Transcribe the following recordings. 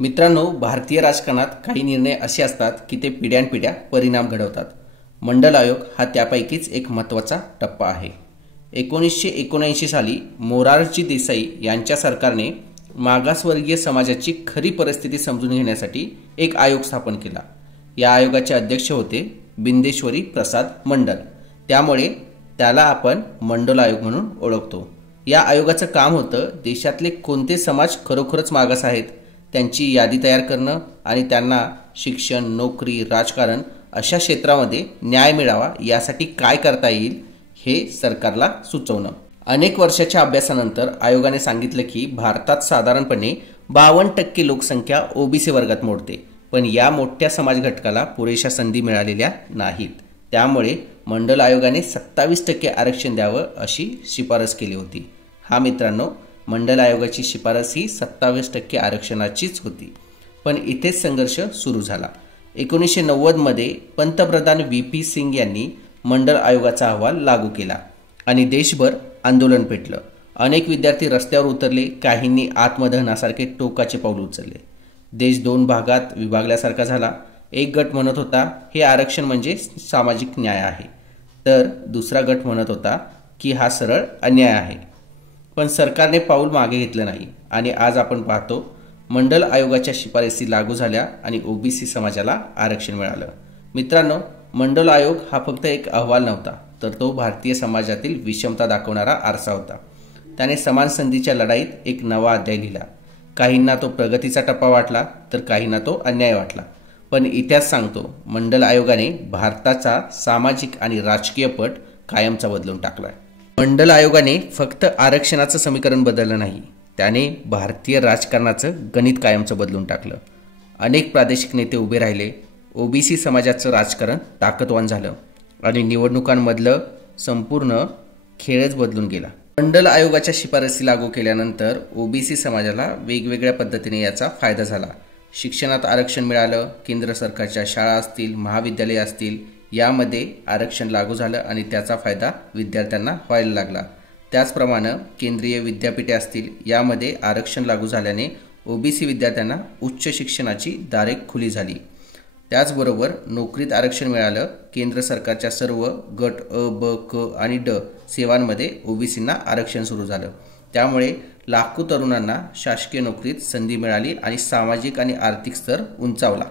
मित्रांनो, भारतीय राजकारणात काही निर्णय असे असतात की ते पिढ्यानपिढ्या परिणाम घडवतात। मंडल आयोग हा त्यापैकीच एक महत्त्वाचा टप्पा आहे। 1979 साली मोरारजी देसाई यांच्या सरकारने मागासवर्गीय समाजाची खरी परिस्थिती समजून घेण्यासाठी एक आयोग स्थापन केला। या आयोगाचे अध्यक्ष होते बिंदेश्वरी प्रसाद मंडल, त्यामुळे त्याला आपण मंडल आयोग म्हणून ओळखतो। या आयोगाचं काम होतं देशातले कोणते समाज खरोखरच मागास आहेत त्यांची यादी तयार करणं आणि त्यांना शिक्षण, नोकरी, राजकारण अशा क्षेत्रामध्ये न्याय मिळावा यासाठी काय करता येईल हे सरकारला सुचवणं। अनेक वर्षाच्या अभ्यासानंतर आयोगाने सांगितलं की भारतात साधारणपणे 52% लोकसंख्या ओबीसी वर्गात मोडते, पण या मोठ्या समाज घटकाला पुरेशा संधी मिळालेल्या नाहीत। त्यामुळे मंडल आयोगाने 27% आरक्षण द्यावं अशी शिफारस केली होती। हा मित्रांनो, मंडल आयोगाची शिफारस ही 27% आरक्षणाचीच होती, पण इथेच संघर्ष सुरू झाला। 1990 मध्ये पंतप्रधान VP सिंग यांनी मंडल आयोगाचा अहवाल लागू केला आणि देशभर आंदोलन पेटलं। अनेक विद्यार्थी रस्त्यावर उतरले, काहींनी आत्मदहनासारखे टोकाचे पाऊल उचलले। देश दोन भागात विभागल्यासारखा झाला। एक गट म्हणत होता हे आरक्षण म्हणजे सामाजिक न्याय आहे, तर दुसरा गट म्हणत होता की हा सरळ अन्याय आहे। पण सरकारने पाऊल मागे घेतलं नाही आणि आज आपण पाहतो मंडल आयोगाच्या शिफारसी लागू झाल्या आणि ओबीसी समाजाला आरक्षण मिळालं। मित्रांनो, मंडल आयोग हा फक्त एक अहवाल नव्हता, तर तो भारतीय समाजातील विषमता दाखवणारा आरसा होता। त्याने समान संधीच्या लढाईत एक नवा अध्याय लिहिला। काहींना तो प्रगतीचा टप्पा वाटला, तर काहींना तो अन्याय वाटला, पण इतिहास सांगतो मंडल आयोगाने भारताचा सामाजिक आणि राजकीय पट कायमचा बदलून टाकलाय। मंडल आयोगाने फक्त आरक्षणाचं समीकरण बदललं नाही, त्याने भारतीय राजकारणाचं गणित कायमचं बदलून टाकलं। अनेक प्रादेशिक नेते उभे राहिले, ओबीसी समाजाचं राजकारण ताकदवान झालं आणि निवडणुकांमधलं संपूर्ण खेळच बदलून गेला। मंडल आयोगाच्या शिफारसी लागू केल्यानंतर ओबीसी समाजाला वेगवेगळ्या पद्धतीने याचा फायदा झाला। शिक्षणात आरक्षण मिळालं, केंद्र सरकारच्या शाळा असतील, महाविद्यालये असतील यामध्ये आरक्षण लागू झालं आणि त्याचा फायदा विद्यार्थ्यांना व्हायला लागला। त्याचप्रमाणे केंद्रीय विद्यापीठे असतील यामध्ये आरक्षण लागू झाल्याने ओबीसी विद्यार्थ्यांना उच्च शिक्षणाची दारे खुली झाली। त्याचबरोबर नोकरीत आरक्षण मिळालं। केंद्र सरकारच्या सर्व गट अ, ब, क आणि ड सेवांमध्ये ओबीसींना आरक्षण सुरू झालं। त्यामुळे लाखो तरुणांना शासकीय नोकरीत संधी मिळाली आणि सामाजिक आणि आर्थिक स्तर उंचावला।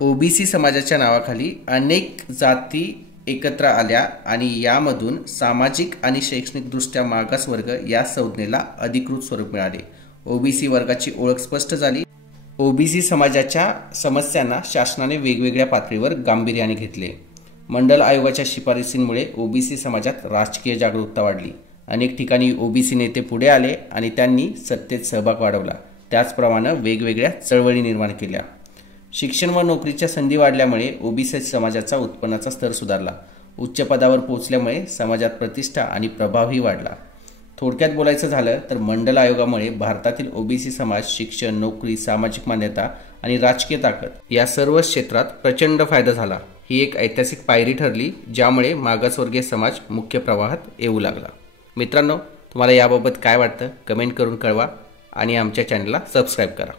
ओबीसी समाजाच्या नावाखाली अनेक जाती एकत्र आल्या आणि यामधून सामाजिक आणि शैक्षणिकदृष्ट्या मागास वर्ग या संज्ञेला अधिकृत स्वरूप मिळाले। ओबीसी वर्गाची ओळख स्पष्ट झाली। ओबीसी समाजाच्या समस्यांना शासनाने वेगवेगळ्या पातळीवर गांभीर्याने घेतले। मंडल आयोगाच्या शिफारसींमुळे ओबीसी समाजात राजकीय जागरूकता वाढली। अनेक ठिकाणी ओबीसी नेते पुढे आले आणि त्यांनी सत्तेत सहभाग वाढवला। त्याचप्रमाणे वेगवेगळ्या चळवळी निर्माण केल्या। शिक्षण व नोकरीच्या संधी वाढल्यामुळे ओबीसी समाजाचा उत्पन्नाचा स्तर सुधारला। उच्च पदावर पोहोचल्यामुळे समाजात प्रतिष्ठा आणि प्रभावही वाढला। थोडक्यात बोलायचं झालं तर मंडल आयोगामुळे भारतातील ओबीसी समाज शिक्षण, नोकरी, सामाजिक मान्यता आणि राजकीय ताकद या सर्व क्षेत्रात प्रचंड फायदा झाला। ही एक ऐतिहासिक पायरी ठरली, ज्यामुळे मागासवर्गीय समाज मुख्य प्रवाहात येऊ लागला। मित्रांनो, तुम्हाला याबाबत काय वाटतं कमेंट करून कळवा आणि आमच्या चॅनलला सबस्क्राईब करा।